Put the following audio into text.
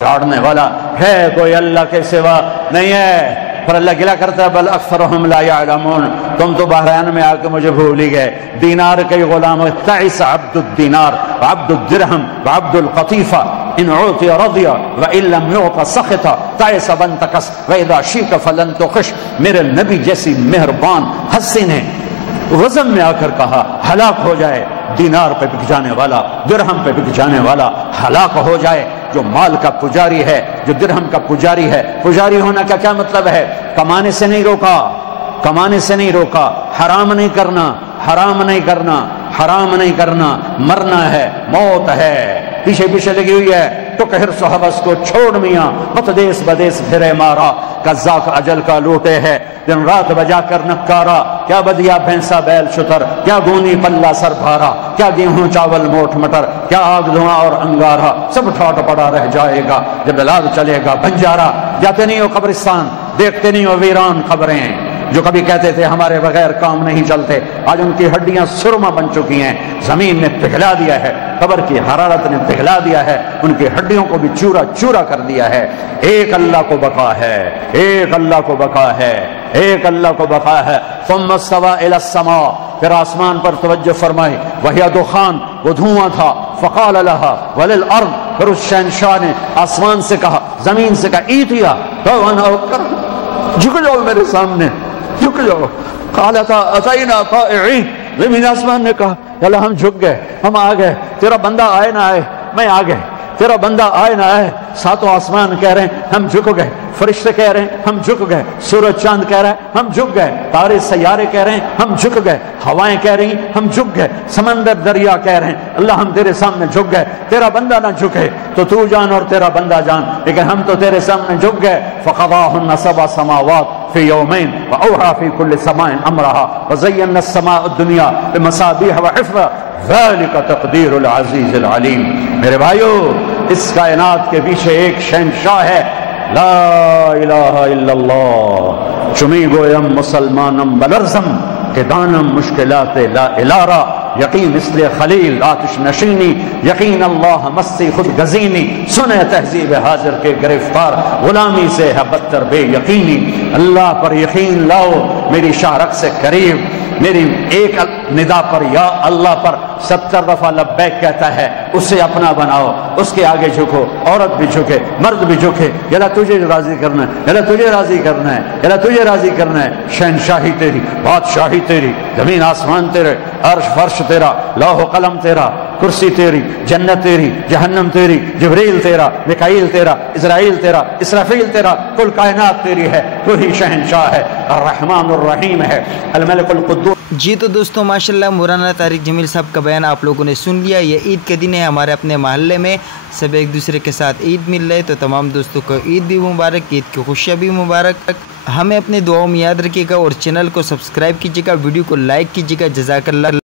झाड़ने वाला है कोई अल्लाह के सिवा नहीं है। पर अल्लाह गिला करता है बल अक्सरहुम ला यअलमून, तुम तो बहरान में आके मुझे भूल ही गए। दीनार के गुलाम तइस अब्दुद दीनार व अब्दुद दिरहम व अब्दुल कतीफा इन उतिया रदिया व इन लम युता सखता तइस बंतकस व इदा शीक फलन तुखश। मेरे नबी जैसी मेहरबान हस्ती ने वज़न में आकर कहा हलाक हो जाए दीनार पे बिक जाने वाला, दिरहम पे बिक जाने वाला हलाक हो जाए। जो माल का पुजारी है, जो दिरहम का पुजारी है, पुजारी होना का क्या मतलब है? कमाने से नहीं रोका, कमाने से नहीं रोका, हराम नहीं करना, हराम नहीं करना, हराम नहीं करना, मरना है, मौत है, पीछे पीछे लगी हुई है। तो कहर सोहबस को छोड़ मियाँ मत देश बदेश फिरे मारा, कज़्ज़ाक अजल का लूटे है दिन रात बजा कर नक्कारा। क्या बदिया भैंसा बैल शुतर, क्या गूनी पल्ला सर भारा, क्या गेहूं चावल मोठ मटर, क्या आग धुआं और अंगारा, सब ठाट पड़ा रह जाएगा जब लाद चलेगा बंजारा। जाते नहीं हो कब्रिस्तान, देखते नहीं हो वीरान खबरें। जो कभी कहते थे हमारे बगैर काम नहीं चलते, आज उनकी हड्डियां सुरमा बन चुकी हैं। जमीन ने पिघला दिया है, कब्र की हरारत ने पिघला दिया है, उनकी हड्डियों को भी चूरा चूरा कर दिया है। एक अल्लाह को बका है, एक अल्लाह को बका है, एक अल्लाह को बका है। सुम्मा इस्तवा इला समा, फिर आसमान पर तवज्जो फरमाई, वहिया दुखान, वो धुआं था। फ़क़ाल लहा वलिल अर्द, फिर उस शहंशाह ने आसमान से कहा, जमीन से कहा, ईतिया तो झुक जाओ मेरे सामने, झुक जाओ। क़ालता अतैना ताइईन, ज़मीन आसमान ने कहा अल्लाह हम झुक गए, हम आ गए, तेरा बंदा आए ना आए मैं आ गए, तेरा बंदा आए ना आए। सातों आसमान कह रहे हैं हम झुक गए, फरिश्ते कह रहे हैं हम झुक गए, सूरज चांद कह रहा है हम झुक गए, तारे सैयारे कह रहे हैं हम झुक गए, हवाएं कह रही हम झुक गए, समंदर दरिया कह रहे हैं अल्लाह हम तेरे सामने झुक गए। तेरा बंदा ना झुके तो तू जान और तेरा बंदा जान, लेकिन हम तो तेरे सामने झुक गए। फ़क़ज़ाहुन्ना सबअ समावात फ़ी यौमैन व औहा फ़ी कुल्लि समाइन अमरहा व ज़य्यना अस्समाअ अद-दुनिया बिमसाबीह व हिफ़्ज़ ज़ालिका तक़दीरुल अज़ीज़िल अलीम। मेरे भाइयों, इस कायनात के पीछे एक शहंशाह है, ला इलाहा इल्लल्लाह। चुमी गोयम मुसलमानम बलरज़म के दानम मुश्किलाते ला इलारा, यकीन इसलिए खलील आतिश नशीनी, यकीन अल्लाह मस्सी खुद गजीनी, सुने तहजीब हाजिर के गिरफ्तार, गुलामी से है बदतर बे यकीनी। अल्लाह पर यकीन लाओ, मेरी शाहरक से करीब, मेरी एक निदा पर या अल्लाह पर 70 दफा लब्बैक कहता है, उसे अपना बनाओ, उसके आगे झुको, औरत भी झुके, मर्द भी झुके। यला तुझे राजी करना है, यला तुझे राजी करना है, यला तुझे राजी करना है। शहनशाही तेरी, बादशाही तेरी, जमीन आसमान तेरे, अर्श फर्श तेरा, लौह कलम तेरा, कुर्सी तेरी, जन्नत तेरी, जहन्नम तेरी, जिब्रील तेरा, मिकाईल तेरा, इज़राइल तेरा, इसराफील तेरा, कुल कायनात तेरी है। तू ही शहनशाह है, अर्रहमानुर रहीम है, अल मलिकुल कुद्दूस। जी तो दोस्तों माशाल्लाह मौलाना तारिक जमील साहब का बयान आप लोगों ने सुन लिया। ये ईद के दिन है, हमारे अपने महल्ले में सब एक दूसरे के साथ ईद मिल रहे, तो तमाम दोस्तों को ईद भी मुबारक, ईद की खुशियाँ भी मुबारक। हमें अपने दुआओं में याद रखिएगा और चैनल को सब्सक्राइब कीजिएगा, वीडियो को लाइक कीजिएगा। जज़ाकल्लाह।